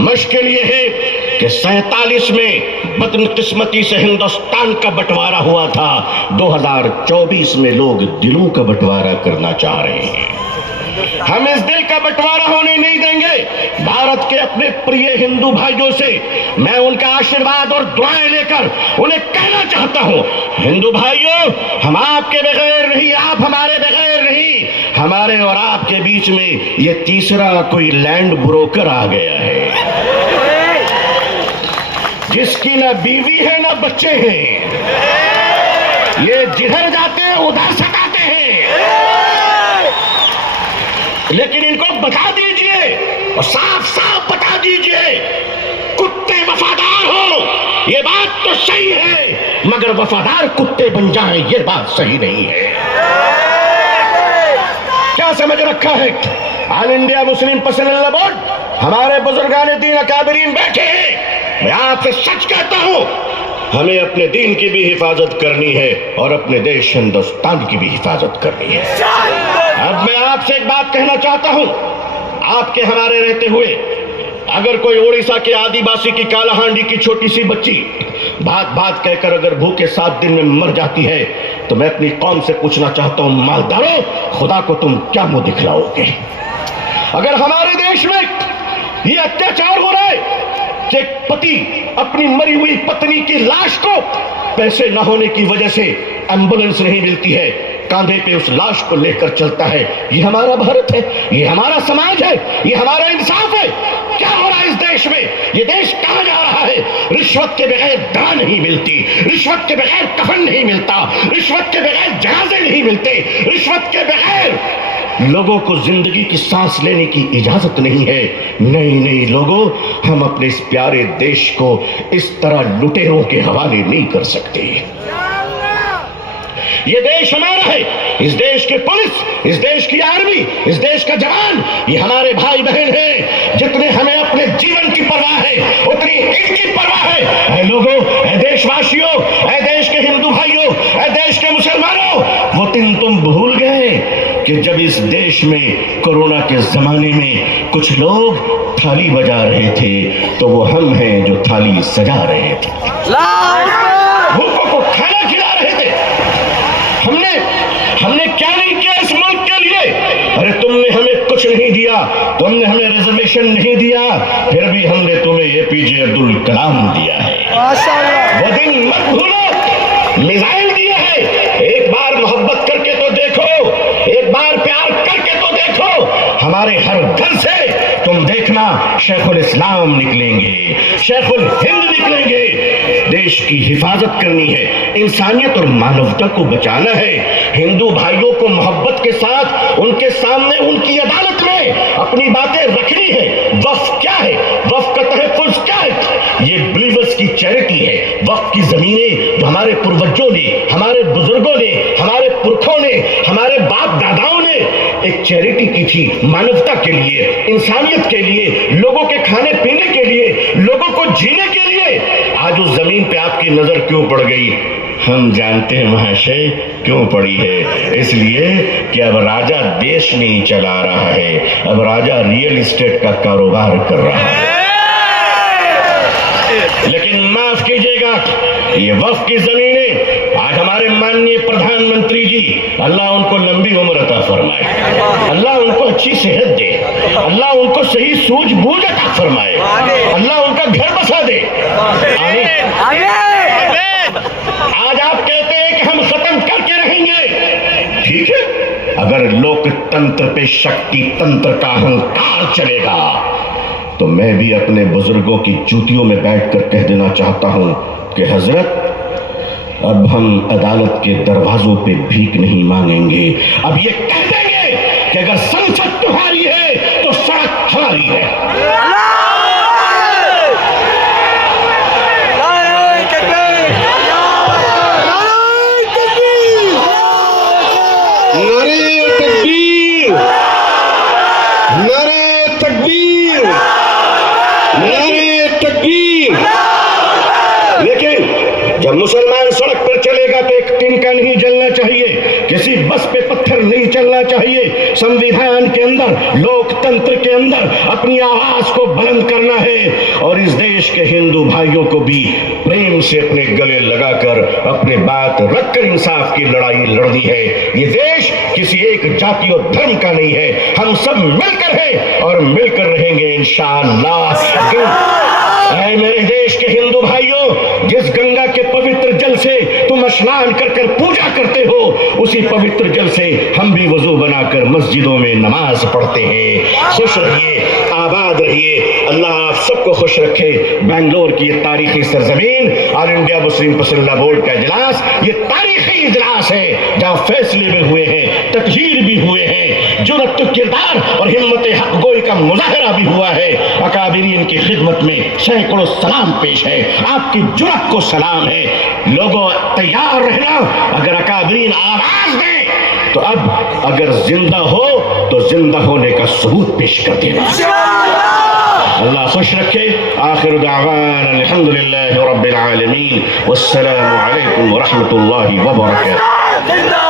मुश्किल ये है कि 47 में बदकिस्मती से हिंदुस्तान का बंटवारा हुआ था, 2024 में लोग दिलों का बंटवारा करना चाह रहे हैं। हम इस दिल का बंटवारा होने नहीं देंगे। भारत के अपने प्रिय हिंदू भाइयों से मैं उनका आशीर्वाद और दुआएं लेकर उन्हें कहना चाहता हूं, हिंदू भाइयों, हम आपके बगैर नहीं, आप हमारे बगैर नहीं। हमारे और आपके बीच में ये तीसरा कोई लैंड ब्रोकर आ गया है, जिसकी ना बीवी है ना बच्चे हैं। ये जिधर जाते हैं उधर सताते हैं। लेकिन इनको बता दीजिए और साफ साफ बता दीजिए, कुत्ते वफादार हो ये बात तो सही है, मगर वफादार कुत्ते बन जाएं ये बात सही नहीं है। क्या समझ रखा है? All India Muslim personal board, हमारे बुजुर्गान दीन अकाबरीन बैठे हैं। मैं आपसे सच कहता हूं, हमें अपने दीन की भी हिफाजत करनी है और अपने देश हिंदुस्तान की भी हिफाजत करनी है। अब मैं आपसे एक बात कहना चाहता हूं, आपके हमारे रहते हुए अगर कोई उड़ीसा के आदिवासी की कालाहांडी की छोटी सी बच्ची भात भात कहकर अगर भूखे 7 दिन में मर जाती है, तो मैं अपनी कौम से पूछना चाहता हूं, मालदारों, खुदा को तुम क्या मुंह दिखलाओगे? अगर हमारे देश में ये अत्याचार हो रहा है कि पति अपनी मरी हुई पत्नी की लाश को पैसे न होने की वजह से एम्बुलेंस नहीं मिलती है, कांधे पे उस लाश को लेकर चलता है, ये हमारा भारत है, ये हमारा समाज है, ये हमारा इंसाफ है। क्या हो रहा है इस देश में? ये देश कहां जा रहा है? रिश्वत के बगैर दान नहीं मिलती, रिश्वत के बगैर कफन नहीं मिलता, रिश्वत के बगैर जनाजे नहीं मिलते, रिश्वत के बगैर लोगों को जिंदगी की सांस लेने की इजाजत नहीं है। नहीं नहीं लोगों, हम अपने इस प्यारे देश को इस तरह लुटेरों के हवाले नहीं कर सकते। ये देश हमारा है, इस देश की पुलिस, इस देश की आर्मी, इस देश का जवान, ये हमारे भाई बहन हैं। जितने हमें अपने जीवन की परवाह है, उतनी इनकी परवाह है। ऐ लोगों, ऐ देशवासियों, ऐ देश के हिंदू भाइयों, ऐ देश के मुसलमानों, वो दिन तुम भूल गए कि जब इस देश में कोरोना के जमाने में कुछ लोग थाली बजा रहे थे, तो वो हम हैं जो थाली सजा रहे थे, भूखों को खाना खिला रहे थे। हमने क्या नहीं किया इस मुल्क के लिए? अरे तुमने हमें कुछ नहीं दिया, तुमने हमें रिजर्वेशन नहीं दिया, फिर भी हमने तुम्हें एपीजे अब्दुल कलाम दिया है। वो दिन मत भूलो, मिसाइल दिया है। एक बार मोहब्बत करके तो देखो, एक बार प्यार करके तो देखो। हमारे हर घर से तुम देखना शेखुल इस्लाम निकलेंगे, शेखुल हिंद निकलेंगे। देश की हिफाजत करनी है, इंसानियत और मानवता को बचाना है। हिंदू भाइयों को मोहब्बत के साथ उनके सामने उनकी अदालत में अपनी बातें रखनी है। वक्फ क्या है? वक्फ का तहफ़्फ़ुज़ क्या है? ये बिलीवर्स की चैरिटी है। वक्फ की जमीनें जो हमारे पूर्वजों ने, हमारे बुजुर्गों ने, हमारे पुरखों ने, हमारे बाप दादाओं ने एक चैरिटी की थी, मानवता के लिए, इंसानियत के लिए, लोगों के खाने पीने के लिए, लोगों को जीने के लिए। आज उस जमीन पे आपकी नजर क्यों पड़ गई? हम जानते हैं महाशय क्यों पड़ी है। इसलिए कि अब राजा देश नहीं चला रहा है, अब राजा रियल एस्टेट का कारोबार कर रहा है। लेकिन माफ कीजिएगा, ये वक्फ की जमीनें आज हमारे माननीय प्रधानमंत्री जी, अल्लाह उनको लंबी उम्र अता फरमाए, अल्लाह उनको अच्छी सेहत दे, अल्लाह उनको सही सूझबूझ अता फरमाए, अल्लाह उनका घर बसा दे। आज आप कहते हैं कि हम खत्म करके रहेंगे, ठीक है। अगर लोकतंत्र पे शक्ति तंत्र का अहंकार चलेगा, तो मैं भी अपने बुजुर्गों की जूतियों में बैठकर कह देना चाहता हूं कि हजरत, अब हम अदालत के दरवाजों पे भीख नहीं मांगेंगे। अब ये कह देंगे कि अगर संसद तुम्हारी है तो सड़क हमारी है। लेकिन जब मुसलमान सड़क पर चलेगा तो एक तिनका नहीं जलना चाहिए, किसी बस पे पत्थर नहीं चलना चाहिए। संविधान के अंदर, लोकतंत्र के अंदर अपनी आवाज को बुलंद करना है और इस देश के हिंदू भाइयों को भी प्रेम से अपने गले लगाकर अपने बात रखकर इंसाफ की लड़ाई लड़नी है। ये देश किसी एक जाति और धर्म का नहीं है, हम सब मिलकर हैं और मिलकर रहेंगे इंशाअल्लाह। ऐ मेरे देश के हिंदू भाइयों, जिस गंगा के पवित्र जल से तुम स्नान कर कर पूजा करते हो, उसी पवित्र जल से हम भी वजू बनाकर मस्जिदों में नमाज पढ़ते हैं। खुश रहिए, आबाद रहिए, अल्लाह आप सबको खुश रखे। बेंगलोर की ये तारीखी सरजमीन, ऑल इंडिया मुस्लिम पसंदीदा बोर्ड का इजलास, ये तारीखी इजलास है जहाँ फैसले भी हुए हैं, तकहीर भी हुए हैं, जुर्रत किरदार और हिम्मत हक गोई का मुजाहरा भी हुआ है। अकाबिरीन की खिदमत में सैकड़ों सलाम पेश है, आपकी जुर्रत को सलाम है। लोगों तैयार रहना, अगर अकाबिरीन आवाज दें तो अब अगर जिंदा हो तो जिंदा होने का सबूत पेश कर देना। अल्लाह खुश रखे। आखिर दावाना अल्हम्दुलिल्लाहि रब्बिल आलमीन, वस्सलामु अलैकुम व रहमतुल्लाहि व बरकातुहू।